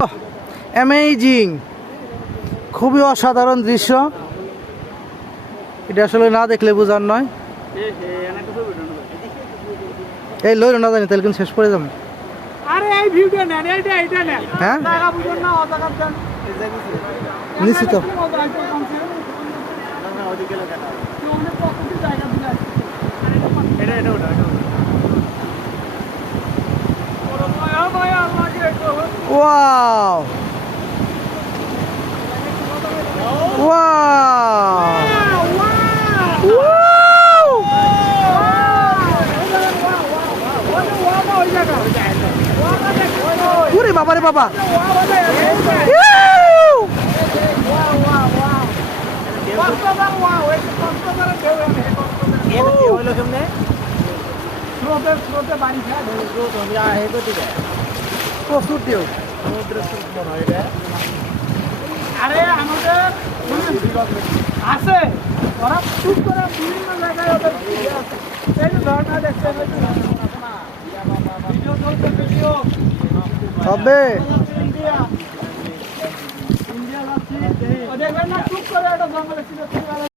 Amazing, খুবই অসাধারণ দৃশ্য। এটা আসলে না দেখলে বোঝার নয়। এই লইল না জানি তাহলে কিন্তু শেষ করে যাবো। হ্যাঁ নিশ্চিত। Wow! Wow! Uri baba re baba. প্রচুর ঢেউ। আরে আমাদের আছে ওরা চুপ করে বিভিন্ন জায়গায় ওদের এই যে ঝর্ণা দেখছেন ভিডিও চলছে ভিডিও হবে ইন্ডিয়া যাচ্ছি দেখবেন না চুপ করে একটা জঙ্গলে ছিল।